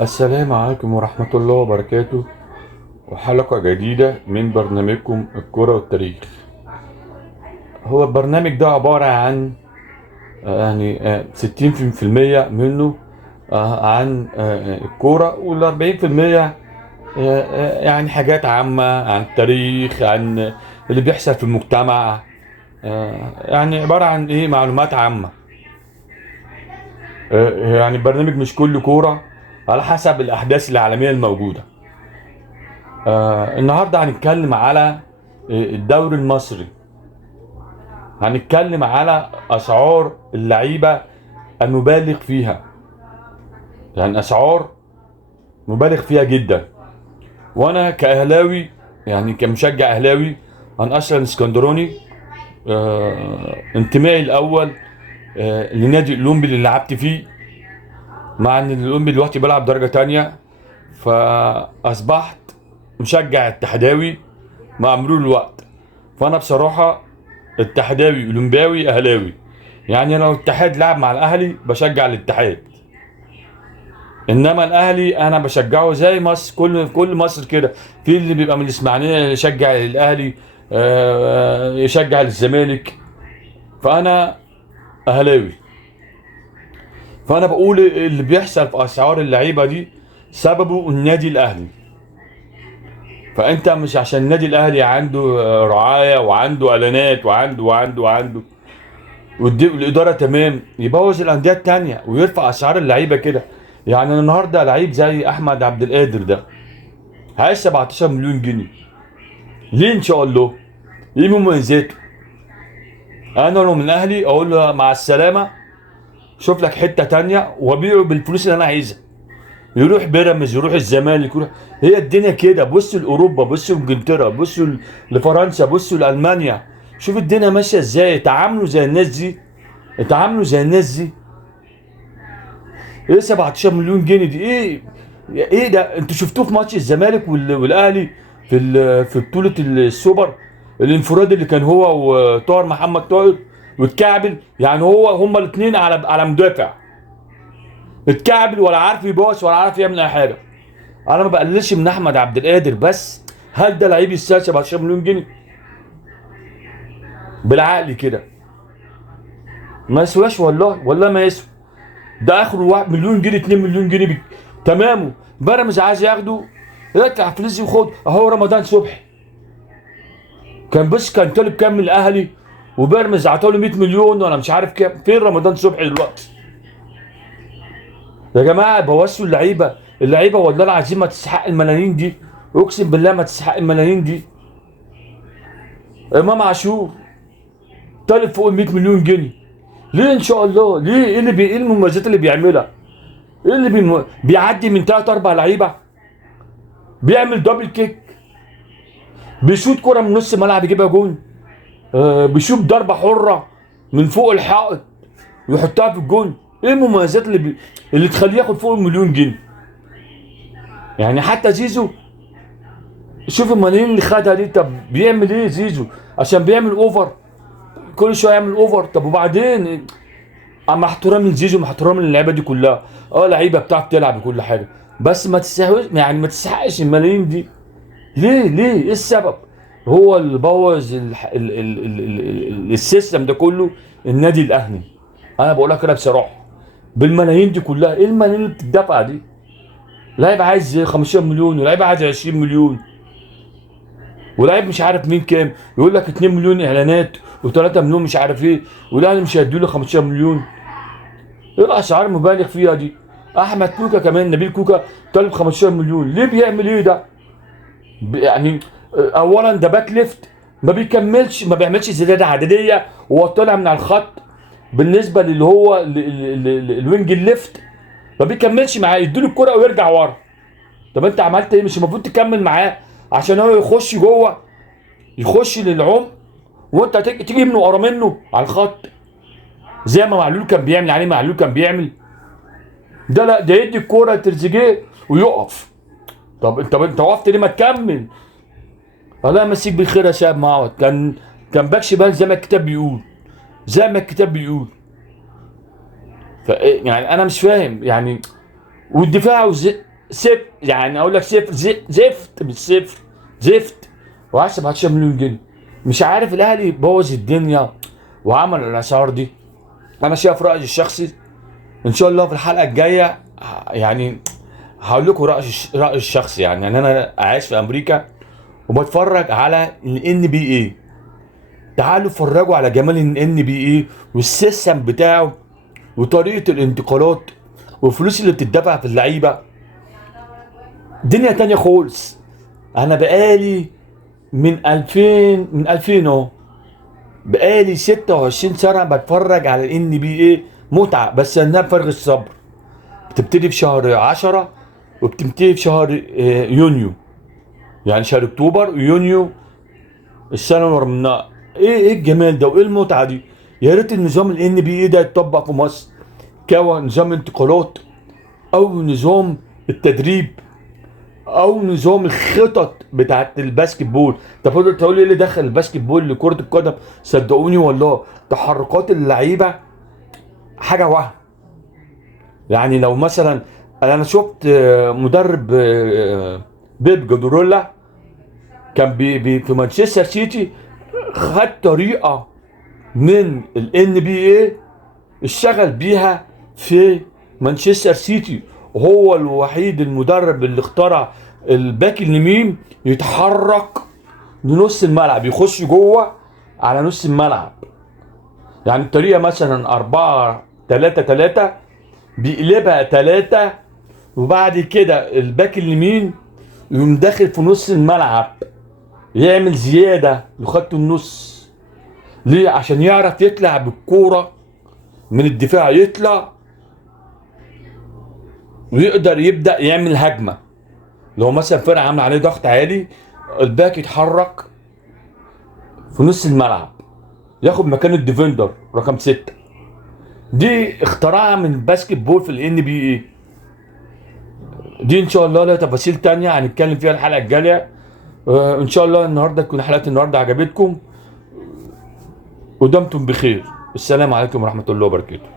السلام عليكم ورحمة الله وبركاته، وحلقة جديدة من برنامجكم الكرة والتاريخ. هو البرنامج ده عبارة عن 60% منه عن الكورة، وال40% يعني حاجات عامة عن التاريخ، عن اللي بيحصل في المجتمع. يعني عبارة عن ايه، معلومات عامة. يعني البرنامج مش كله كورة، على حسب الأحداث العالمية الموجودة. النهارده هنتكلم على الدوري المصري. هنتكلم على اسعار اللعيبه المبالغ فيها، يعني اسعار مبالغ فيها جدا. وانا كاهلاوي، يعني كمشجع اهلاوي، انا اصلا اسكندراني. انتمائي الاول لنادي الاولمبي اللي لعبت فيه، مع ان الاولمبي دلوقتي بلعب درجه تانية. فاصبحت مشجع اتحداوي مع مرور الوقت. فانا بصراحه اتحداوي اولمباوي اهلاوي. يعني لو الاتحاد لعب مع الاهلي بشجع الاتحاد، انما الاهلي انا بشجعه زي مصر، كل مصر كده. في اللي بيبقى من الاسماعيليه يشجع الاهلي، يشجع الزمالك. فانا اهلاوي. فانا بقول اللي بيحصل في اسعار اللعيبه دي سببه النادي الاهلي. فانت مش عشان النادي الاهلي عنده رعايه وعنده اعلانات وعنده والاداره تمام، يبوظ الانديه التانيه ويرفع اسعار اللعيبه كده. يعني أنا النهارده لعيب زي احمد عبد القادر ده عايز 17 مليون جنيه. ليه ان شاء الله؟ ايه مميزاته؟ انا لو من اهلي اقول له مع السلامه، شوف لك حته تانيه وابيعه بالفلوس اللي انا عايزها. يروح بيراميدز، يروح الزمالك، يروح. هي الدنيا كده. بصوا لاوروبا، بصوا لانجلترا، بصوا لفرنسا، بصوا لالمانيا. شوف الدنيا ماشيه ازاي. اتعاملوا زي الناس دي، اتعاملوا زي الناس دي. ايه 17 مليون جنيه دي؟ ايه ده؟ انتوا شفتوه في ماتش الزمالك والاهلي في بطولة السوبر؟ الانفراد اللي كان هو وطاهر محمد طاهر واتكعبل. يعني هما الاثنين على مدافع. اتكعبل ولا عارف يباص ولا عارف يعمل اي حاجه. انا ما بقللش من احمد عبد القادر، بس هل ده لعيب يستاهل 17 مليون جنيه؟ بالعقل كده ما يسواش، والله ما يسوى. ده اخره 1 مليون جنيه، 2 مليون جنيه تمامه. بيراميدز عايز ياخده، يدفع فلوس وخد. اهو رمضان صبحي كان طالب كام من الاهلي، وبيراميدز عطاله 100 مليون ولا مش عارف كام. فين رمضان صبحي دلوقتي؟ يا جماعه بوظوا اللعيبه والله العظيم ما تستحق الملايين دي. اقسم بالله ما تستحق الملايين دي. امام عاشور طالب فوق ال 100 مليون جنيه. ليه ان شاء الله؟ ليه؟ ايه المميزات اللي بيعملها؟ ايه اللي بيعدي من 3 4 لعيبه، بيعمل دبل كيك، بيشوط كرة من نص الملعب يجيبها جون، بيشوط ضربة حرة من فوق الحائط ويحطها في الجون. ايه المميزات اللي تخليه ياخد فوق المليون جنيه؟ يعني حتى زيزو، شوف الملايين اللي خدها دي. طب بيعمل ايه زيزو؟ عشان بيعمل اوفر، كل شويه يعمل اوفر. طب وبعدين؟ مع احترامي لزيزو، مع احترامي للعيبه دي كلها، لعيبه بتعرف تلعب وكل حاجه، بس ما تستحقش، يعني ما تستحقش الملايين دي. ليه؟ ايه السبب؟ هو اللي بوظ السيستم ده كله النادي الاهلي. انا بقول لك كده بصراحه. بالملايين دي كلها، ايه الملايين اللي بتدفع دي؟ لاعب عايز 15 مليون، ولاعب عايز 20 مليون، ولاعب مش عارف مين كام، يقول لك 2 مليون اعلانات و3 مليون مش عارف ايه، والاهلي مش هيدوا له 15 مليون. ايه الاسعار مبالغ فيها دي؟ احمد كوكا كمان، نبيل كوكا طالب 15 مليون. ليه؟ بيعمل ايه ده؟ يعني اولا ده باك ليفت، ما بيكملش، ما بيعملش زياده عدديه وهو طالع من على الخط. بالنسبه للي هو الوينج الليفت، ما بيكملش معاه، يديله الكره ويرجع ورا. طب انت عملت ايه؟ مش المفروض تكمل معاه عشان هو يخش جوه، يخش للعمق، وانت تيجي منه ورا منه على الخط زي ما معلول كان بيعمل، عليه معلول كان بيعمل. ده لا، ده يدي الكوره تريزيجيه ويقف. طب انت وقفت ليه؟ ما تكمل. الله يمسيك بالخير يا شاب معوض. كان باك شمال زي ما الكتاب بيقول، زي ما الكتاب بيقول. يعني انا مش فاهم يعني. والدفاع صفر، يعني اقول لك صفر زفت، مش صفر زفت. وهكسب 10 مليون جنيه. مش عارف الاهلي بوظ الدنيا وعمل الاسعار دي. انا شايف رايي الشخصي، ان شاء الله في الحلقه الجايه يعني هقول لكم رايي الشخصي. يعني انا عايش في امريكا وبتفرج على الان بي اي. تعالوا اتفرجوا على جمال الان بي اي والسيستم بتاعه وطريقه الانتقالات والفلوس اللي بتدفع في اللعيبه. دنيا تانية خالص. انا بقالي من 2000 اهو، بقالي 26 سنه بتفرج على الان بي اي. متعه بس انها بفرغ الصبر. بتبتدي في شهر 10 وبتنتهي في شهر يونيو. يعني شهر اكتوبر ويونيو السنه اللي منها. ايه الجمال ده وايه المتعه دي. يا ريت النظام الان بي اي ده يتطبق في مصر كنظام انتقالات، او نظام التدريب، او نظام الخطط بتاعت الباسكت بول. تقدر تقول لي ايه اللي دخل الباسكت بول لكرة القدم؟ صدقوني والله تحركات اللعيبة حاجة وهم. يعني لو مثلا انا شفت مدرب بيب جادورولا كان بي في مانشستر سيتي، خد طريقة من الان بي اي اشتغل بيها في مانشستر سيتي. وهو الوحيد المدرب اللي اخترع الباك اليمين يتحرك لنص الملعب، يخش جوه على نص الملعب. يعني الطريقة مثلا 4-3-3 بيقلبها 3، وبعد كده الباك اليمين يقوم داخل في نص الملعب يعمل زيادة لخط النص. ليه؟ عشان يعرف يطلع بالكورة من الدفاع، يطلع ويقدر يبدأ يعمل هجمة. لو مثلا فرقة عاملة عليه ضغط عالي، الباك يتحرك في نص الملعب ياخد مكان الديفندر رقم 6. دي اختراعها من الباسكت بول في الان بي اي. دي ان شاء الله لها تفاصيل تانية هنتكلم فيها الحلقة الجاية. ان شاء الله النهارده تكون حلقة النهارده عجبتكم ودمتم بخير. السلام عليكم ورحمة الله وبركاته.